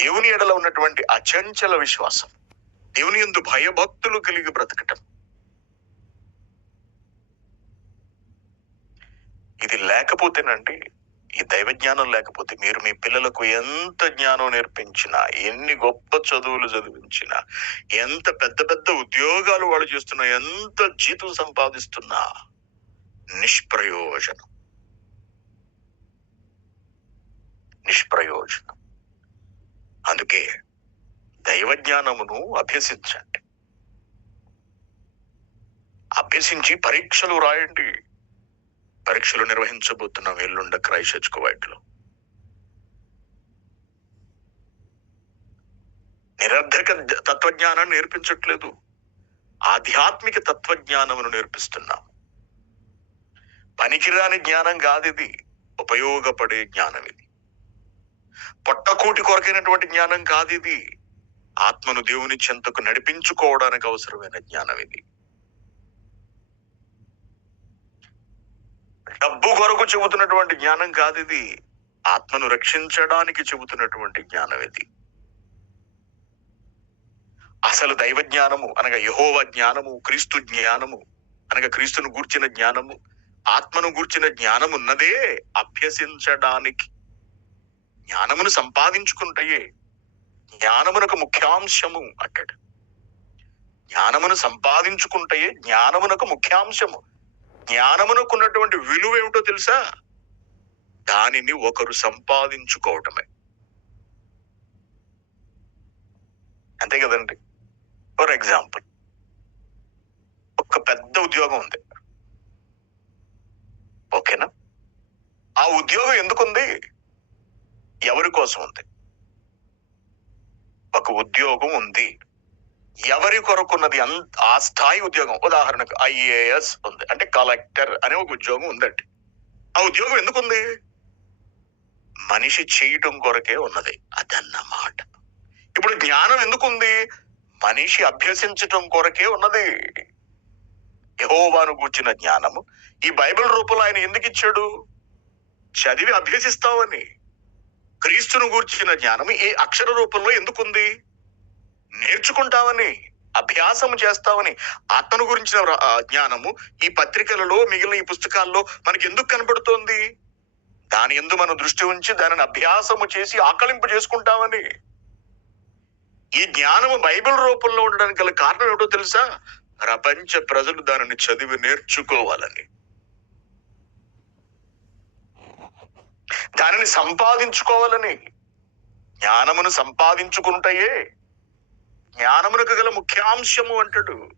దేవుని ఎడల ఉన్నటువంటి అచంచల విశ్వాసం. దేవుని ఎందు భయభక్తులు కలిగి బ్రతకటం. ఇది లేకపోతేనండి ఈ దైవ జ్ఞానం లేకపోతే మీరు మీ పిల్లలకు ఎంత జ్ఞానం నేర్పించినా ఎన్ని గొప్ప చదువులు చదివించినా ఎంత పెద్ద పెద్ద ఉద్యోగాలు వాళ్ళు చేస్తున్నా ఎంత జీతం సంపాదిస్తున్నా నిష్ప్రయోజనం. నిష్ప్రయోజనం. అందుకే దైవజ్ఞానమును అభ్యసించండి. అభ్యసించి పరీక్షలు రాయండి. పరీక్షలు నిర్వహించబోతున్నాం ఎల్లుండ క్రైస్ట్ కువైట్లో నిరర్ధక తత్వజ్ఞానాన్ని నేర్పించట్లేదు. ఆధ్యాత్మిక తత్వజ్ఞానమును నేర్పిస్తున్నాం. పనికిరాని జ్ఞానం కాదు ఇది. ఉపయోగపడే జ్ఞానం ఇది. పొట్టకూటి కొరకైనటువంటి జ్ఞానం కాదు ఇది. ఆత్మను దేవుని చెంతకు నడిపించుకోవడానికి అవసరమైన జ్ఞానం ఇది. డబ్బు కొరకు చెబుతున్నటువంటి జ్ఞానం కాదు ఇది. ఆత్మను రక్షించడానికి చెబుతున్నటువంటి జ్ఞానం ఇది. అసలు దైవ జ్ఞానము అనగా యహోవ జ్ఞానము క్రీస్తు జ్ఞానము అనగా క్రీస్తును గూర్చిన జ్ఞానము ఆత్మను గూర్చిన జ్ఞానం ఉన్నదే అభ్యసించడానికి జ్ఞానమును సంపాదించుకుంటాయే జ్ఞానమునకు ముఖ్యాంశము అంటాడు జ్ఞానమును సంపాదించుకుంటాయే జ్ఞానమునకు ముఖ్యాంశము. జ్ఞానమునకు ఉన్నటువంటి విలువ ఏమిటో తెలుసా? దానిని ఒకరు సంపాదించుకోవటమే. అంతే కదండి? For example. ఒక పెద్ద ఉద్యోగం ఉంది. ఓకేనా? ఆ ఉద్యోగం ఎందుకుంది? ఎవరి కోసం ఉంది? ఒక ఉద్యోగం ఉంది. ఎవరి కొరకున్నది ఆ స్థాయి ఉద్యోగం. ఉదాహరణకు ఐఏఎస్ ఉంది. అంటే కలెక్టర్ అనే ఒక ఉద్యోగం ఉందండి. ఆ ఉద్యోగం ఎందుకుంది? మనిషి చేయటం కొరకే ఉన్నది. అదన్నమాట. ఇప్పుడు జ్ఞానం ఎందుకుంది? మనిషి అభ్యసించటం కొరకే ఉన్నది. యహోవాను కూర్చిన జ్ఞానము. ఈ బైబిల్ రూపంలో ఆయన ఎందుకు ఇచ్చాడు చదివి అభ్యసిస్తావని. క్రీస్తును గూర్చిన జ్ఞానం ఏ అక్షర రూపంలో ఎందుకుంది? నేర్చుకుంటావని అభ్యాసం చేస్తావని ఆత్మను గురించిన జ్ఞానము ఈ పత్రికలలో మిగిలిన ఈ పుస్తకాల్లో మనకి ఎందుకు కనబడుతోంది? దాని ఎందు మనం దృష్టి ఉంచి దానిని అభ్యాసము చేసి ఆకలింపు చేసుకుంటామని ఈ జ్ఞానము బైబిల్ రూపంలో ఉండడానికి గల కారణం ఏమిటో తెలుసా? ప్రపంచ ప్రజలు దానిని చదివి నేర్చుకోవాలని. దానిని సంపాదించుకోవాలని జ్ఞానమును సంపాదించుకుంటాయే. జ్ఞానమునకు గల ముఖ్యాంశము అంటాడు.